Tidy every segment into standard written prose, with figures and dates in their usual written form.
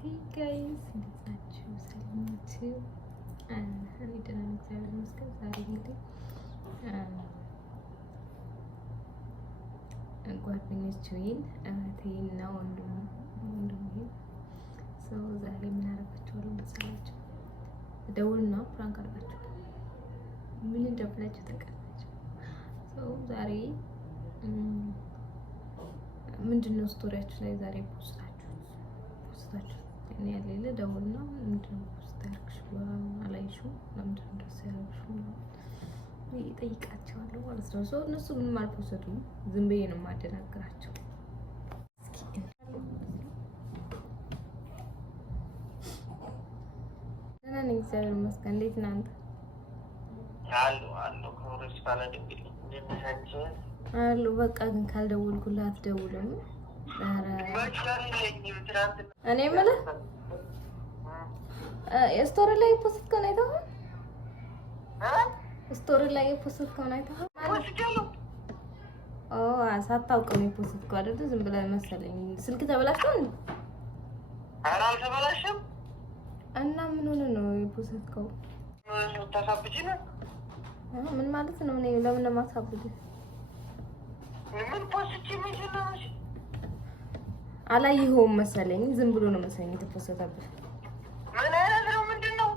Hey guys, እንዴት ናችሁ? ሰላም ናችሁ? እኔ ደህና ነኝ፣ እግዚአብሔር ይመስገን። ዛሬ እንግዲህ ጓደኞቼን እህቴንና ወንድሜን ሰው ዛሬ ምን አደረጋችኋለሁ መሰላችሁ? ደውልና ፕራንክ አድርጋችሁ ምን እንደብላችሁ ተቀናችሁ። ሰው ዛሬ ምንድነው ስቶሪያችሁ ላይ ዛሬ ፖስታችሁ እኔ ያለለ ደውልና ምንድነው ፖስት ያደርግሽው አላይሽው ለምንድነው እንደሱ ያደርግሽው ይጠይቃቸዋለሁ ማለት ነው። ሰው እነሱ ምንም አልፖስቱም፣ ዝም ብዬ ነው የማደናግራቸው። እስኪ ደህና ነኝ እግዚአብሔር ይመስገን። እንዴት ነህ አንተ? አሉ ከወረስ ባለ ደብል እንደነሳንቺ አሉ። በቃ ግን ካልደወልኩልህ አትደውልም? ኧረ እኔ የምልህ ስቶሪ ላይ ፖስት ከሆነ አይተኸው? ስቶሪ ላይ የፖስት ከሆነ አይተኸው? ሳታውቅ ነው የፖስትከው አይደል? ዝም ብለህ መሰለኝ። ስልክ ተበላሽቶ እንዴ? ኧረ አልተበላሽም። እና ምን ሆነ ነው የፖስትከው? ታሳብጂ ነው? ምን ማለት ነው? እኔ ለምን ነው የማሳብድህ? ምን ፖስት ይመችልሽ? አላየኸውም መሰለኝ። ዝም ብሎ ነው መሰለኝ የተፖስተብህ። ምን አይነት ነው? ምንድነው?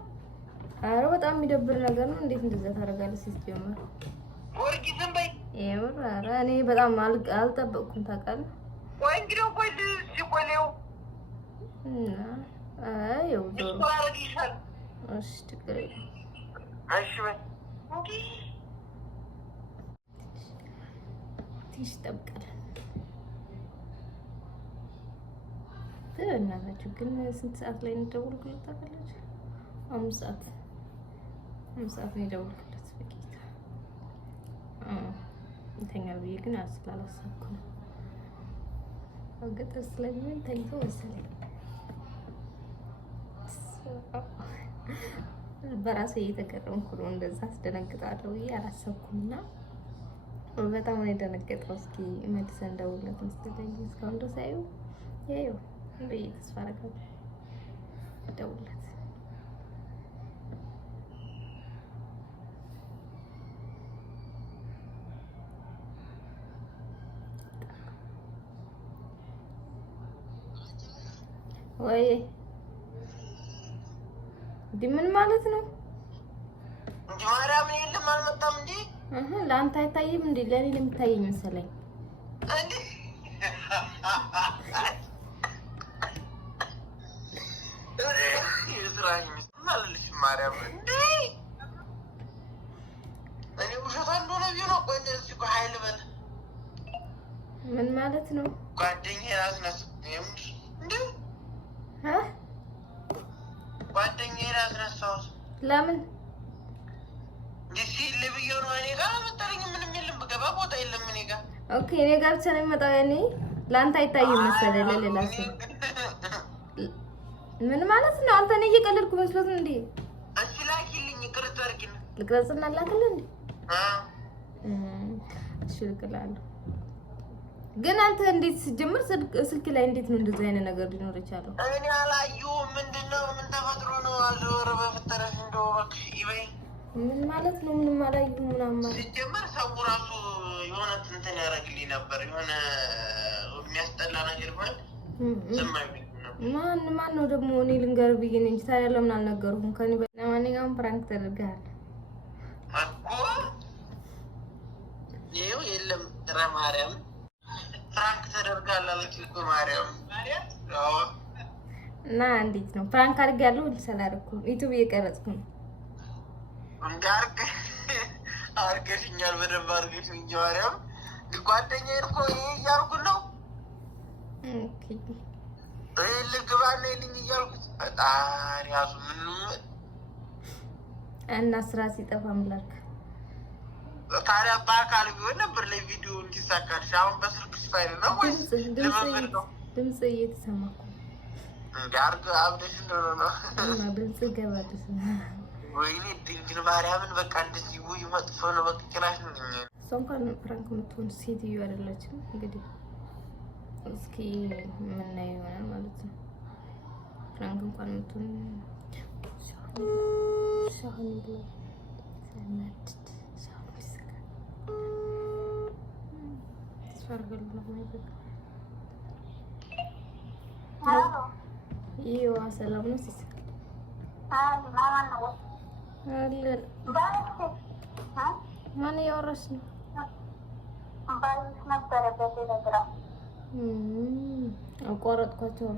ኧረ በጣም የሚደብር ነገር ነው። እንዴት እንደዛ ታደርጋለህ? ሲጀመር ወርቂ ዝም በይ። የምር ኧረ እኔ በጣም አልጠበቅኩም ታውቃለህ። ወይ እንግዲህ ቆይ ሲቆሌው እና አየው ዶሮ ይባረክሻል። እሺ ችግር የለም። እሺ በይ ትንሽ ጠብቀን እናታችሁ ግን ስንት ሰዓት ላይ እንደደወልኩለት ታውቃላችሁ? 5 ሰዓት ነው የደወልኩለት። በጌታ ይተኛል ብዬ ግን ስላላሰብኩ ነው። ገጠር ስለሚሆን ተኝቶ መሰለኝ በራሴ እየተገረምኩ ነው። እንደዛ አስደነግጣለሁ ብዬ አላሰብኩምና በጣም ነው የደነገጠው። እስኪ መልሰን ደውልለት መሰለኝ። እስካሁን ድረስ ያየው በይ ተስፋ አደርጋለሁ። ደውልለት። ወይ ምን ማለት ነው? እንጂ ማርያም የለም አልመጣም እንዴ? ለአንተ አይታይም እንዴ? ለኔ ነው የሚታየኝ መሰለኝ። እንዴ ይስራኝ ማለት ማርያም እንዴ? እኔ ውሸት እንደሆነ ቢሆን ቆይ እንደዚህ እኮ ኃይል በል ምን ማለት ነው? ጓደኛዬ አስነስ እንዴ? ጓደኛዬ አስነሳሁት። ለምን? ዲሲ ለብየው ነው እኔ ጋር መጣልኝ። ምንም የለም፣ በገባ ቦታ የለም እኔ ጋር። ኦኬ እኔ ጋር ብቻ ነው የሚመጣው። ያኔ ለአንተ አይታይም መሰለኝ ለሌላ ሰው። ምን ማለት ነው? አንተ ነህ እየቀለድኩ መስሎት ነው እንዴ? እሺ ላኪልኝ፣ ቅርጽ አድርጊልኝ። ልቅረጽና ላክልህ እንዴ? እሺ ልክልሃለሁ። ግን አንተ እንዴት ሲጀምር ስልክ ላይ እንዴት ነው እንደዚህ አይነት ነገር ሊኖር የቻለው? እኔ አላየሁም። ምንድነው? ምን ተፈጥሮ ነው? አዞር በፈጠረሽ እንደው እባክሽ ይበይ። ምን ማለት ነው? ምንም አላየሁም ምናምን ማለት ሲጀመር ሰው ራሱ የሆነ እንትን ያደርግልኝ ነበር። የሆነ የሚያስጠላ ነገር ማለት ሰማይ ማን ነው ደግሞ? እኔ ልንገርህ ብዬ ነው እንጂ ታዲያ ለምን አልነገሩህም? ከኔ ለማንኛውም ፕራንክ ተደርገሃል እኮ ይኸው። የለም ማርያም ፕራንክ ተደርጋል አለች እኮ ማርያም። አዎ እና እንዴት ነው ፕራንክ አድርጌያለሁ? አላደረኩም። ዩቲዩብ እየቀረጽኩ ነው። አድርገሽኛል፣ በደንብ አድርገሽኝ ማርያም። ጓደኛዬን እኮ እያልኩ ነው። ኦኬ ልግባና ይልኝ እያልኩት ፈጣሪ ያዙ። ምንም እና ስራ ሲጠፋ ምላክ ታዲያ በአካል ቢሆን ነበር ለቪዲዮ እንዲሳካልሽ። አሁን በስልክ ፋይል ነው ወይስ ለምን ነው? ድምጽ እየተሰማ እኮ እንዳርግ አብደሽ እንደሆነ ነው። ድምጽ ገባልሽ። ወይኔ ድንግል ማርያምን በቃ እንደዚህ ውይ መጥፎ ነው። በቃ ክላሽ ነው። ሰው እንኳን ፕራንክ የምትሆን ሴትዮ አይደለችም እንግዲህ እስኪ ምን ነው ይሆናል ማለት ነው። ፍራንክ እንኳን እንትን ሻሁን ብሎ ሰነድ ሻሁን ይሰካ ተስፋርገሉ ነው ማለት ይዋ ሰላም ነው ሲስ አለን ማን ያወራሽ ነው ባይስ ነበር በቴሌግራም አቋረጥኳቸው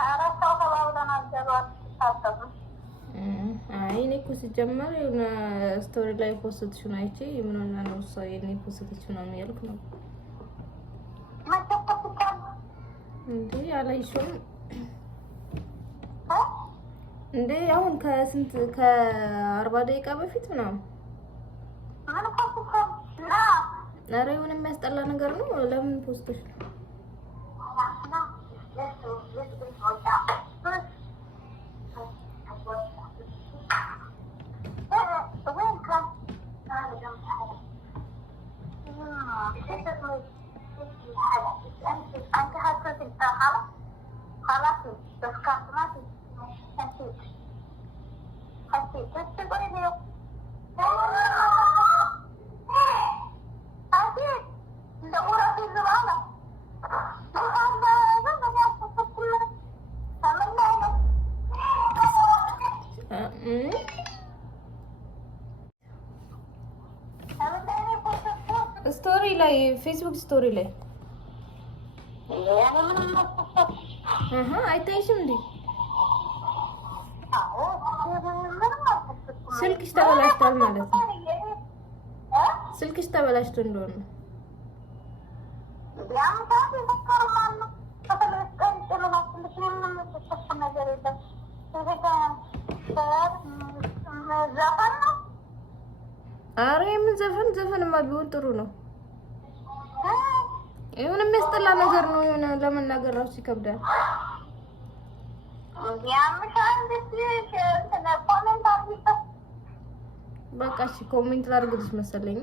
አራሳው ተባብለን አዘሯት ታጠቡ አይ እኔ እኮ ሲጀመር የሆነ ስቶሪ ላይ ፖስትሽን አይቼ ምን ሆነ ነው ሰው የኔ ፖስትሽን ነው የሚያልኩ ነው እንዴ አላይሽም እንዴ አሁን ከስንት ከ40 ደቂቃ በፊት ምናምን ኧረ የሆነ የሚያስጠላ ነገር ነው ለምን ፖስትሽ ስቶሪ ላይ ፌስቡክ ስቶሪ ላይ አይታይሽም እንዴ? ስልክሽ ተበላሽቷል ማለት ነው። ስልክሽ ተበላሽቶ እንደሆነ ኧረ የምን ዘፈንማ ቢሆን ጥሩ ነው። የሆነ የሚያስጠላ ነገር ነው። የሆነ ለመናገር ራሱ ይከብዳል። በቃ እሺ ኮሜንት ላድርግልሽ መሰለኝ።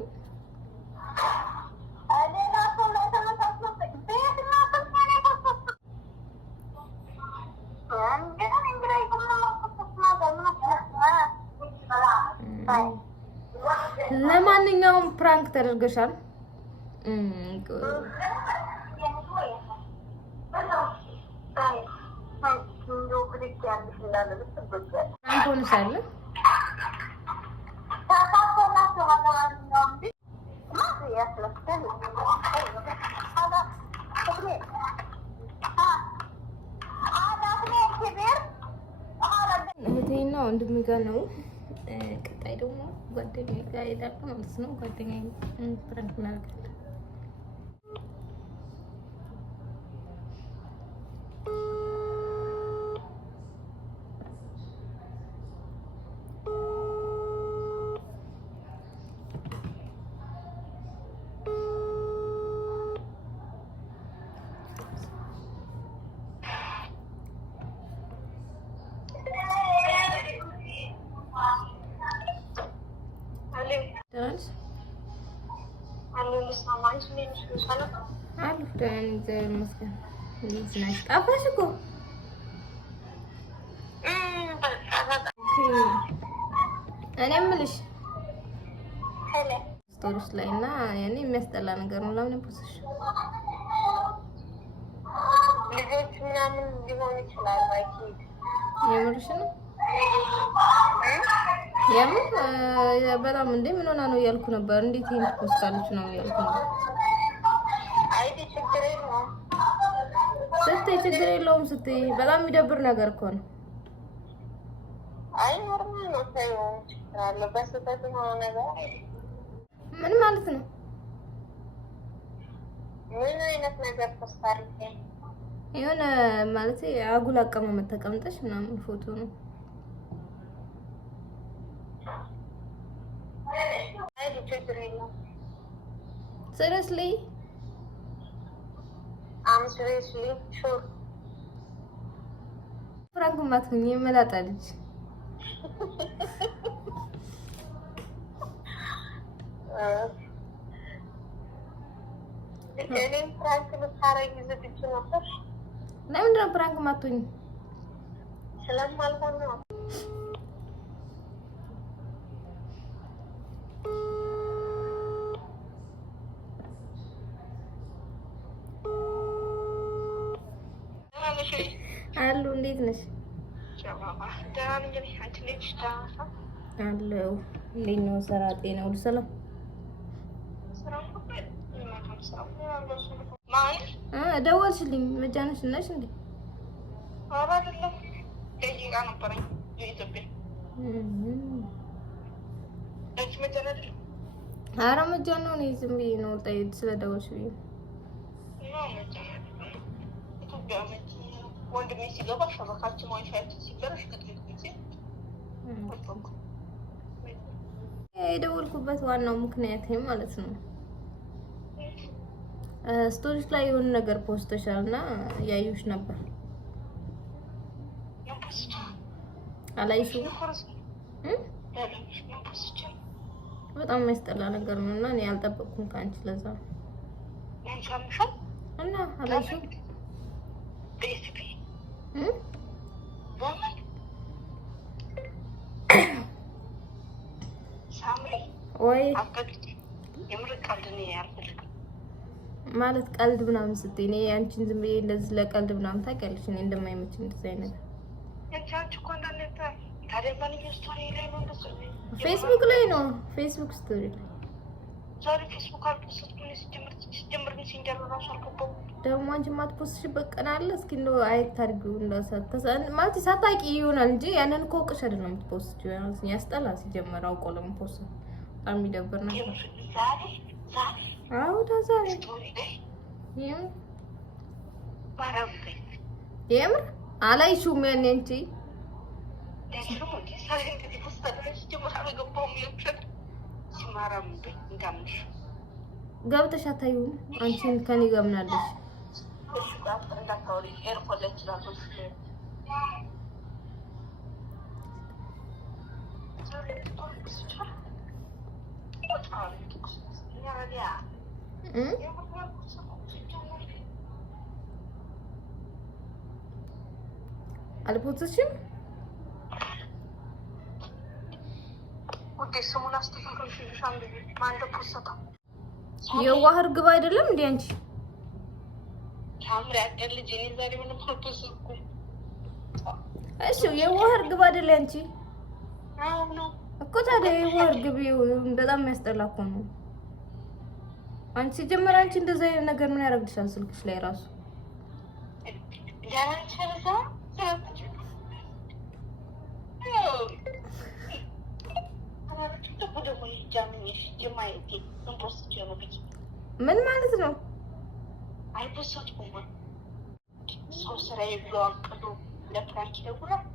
ለማንኛውም ፕራንክ ተደርገሻል። እህቴና ወንድሜ ጋር ነው። ቀጣይ ደግሞ ጓደኛዬ ጋር እሄዳለሁ ማለት ነው። ጓደኛዬ ፕራንክ እናደርጋለን። ጠፋሽ እኮ እኔ የምልሽ ስቶሪስ ላይ እና ያኔ የሚያስጠላ ነገር ነው። ለምን ፖስሽ ልጆች ምናምን ሊሆን ይችላል። ማይኪድ የምርሽ ነው የምር በጣም እንዴ ምን ሆና ነው እያልኩ ነበር። እንዴት ይሄን ፖስታለች ነው እያልኩ ነበር። አይዲ ችግር የለውም ስትይ ችግር የለውም ስትይ በጣም የሚደብር ነገር እኮ ነው። አይ ኖርማል ነው ታየው አለ በስተት ነው ነገር ምን ማለት ነው? ምን አይነት ነገር ፖስታርክ የሆነ ማለት አጉል አቀማመጥ ተቀምጠሽ ምናምን ፎቶ ነው። አይዲ ችግር የለውም seriously I'm seriously sure ፍራንክ ማትኝ የመላጣ ልጅ እኔም ፍራንክ ልታረጊ ዝግጁ ነበር? ለምንድን ነው ፕራንክ ማቶኝ? ስለማልሆን ነው። አሉ እንዴት ነሽ? አለው እንዴት ነው? ስራ ጤና ሁሉ ሰላም? ደወልሽልኝ መጃነሽ ነሽ እንዴ? ኧረ አይደለም ደቂቃ ነበረኝ የኢትዮጵያ ኧረ መጃን ነው። እኔ ዝም ብዬ ነው ጠይቅ ስለደወልሽ ብዬ ወንድሜ ሲገባ ሸበካችን ዋይፋያችን ሲበላሽ የደወልኩበት ዋናው ምክንያት ማለት ነው ስቶሪስ ላይ የሆነ ነገር ፖስተሻል እና ያዩሽ ነበር። አላይሽው? በጣም የሚያስጠላ ነገር ነው እና እኔ አልጠበቅኩም ከአንቺ ለዛ እና አላይሽው? ወይ ማለት ቀልድ ምናምን ስትይ እኔ አንቺን ዝም ብዬ እንደዚህ ለቀልድ ምናምን ታውቂያለሽ እኔ እንደማይመችኝ እንደዚህ አይነት ፌስቡክ ላይ ነው ፌስቡክ ስቶሪ ላይ ደግሞ አንቺ ማትፖስትሽበት ቀን አለ። እስኪ እንደው አየት አድርጊው ማለት ሳታውቂ ይሆናል እንጂ ያንን እኮ አውቀሽ አይደለም የምትፖስትው። ያስጠላ ሲጀመር አውቆ ለመፖስት በጣም የሚደብር ነገር። አዎ ዛሬ የምር አላይሽውም ያኔ አንቺ ገብተሽ አታዩም? አንቺን ከኔ ጋር ምን አለሽ? አልፖስትሽም? ስሙን አስተካክለሽ አንዴ ማን ተፖስታ የዋህ እርግብ አይደለም እንዴ አንቺ? ታምሪ ያቀል ልጅ እኔ ዛሬ ምን ፕሮፖዝኩ? እሺ የዋህ እርግብ አይደለ አንቺ? አዎ ነው እኮ ታዲያ የዋህ እርግብ በጣም የሚያስጠላ እኮ ነው። አንቺ ጀመር አንቺ እንደዛ አይነት ነገር ምን ያደርግልሻል? ስልክሽ ላይ ራሱ ያንቺ ምን ማለት ነው? አይፖስትኩም ሰው ስራዬ ብሎ አቅዶ ለፕራንክ ይደውላል።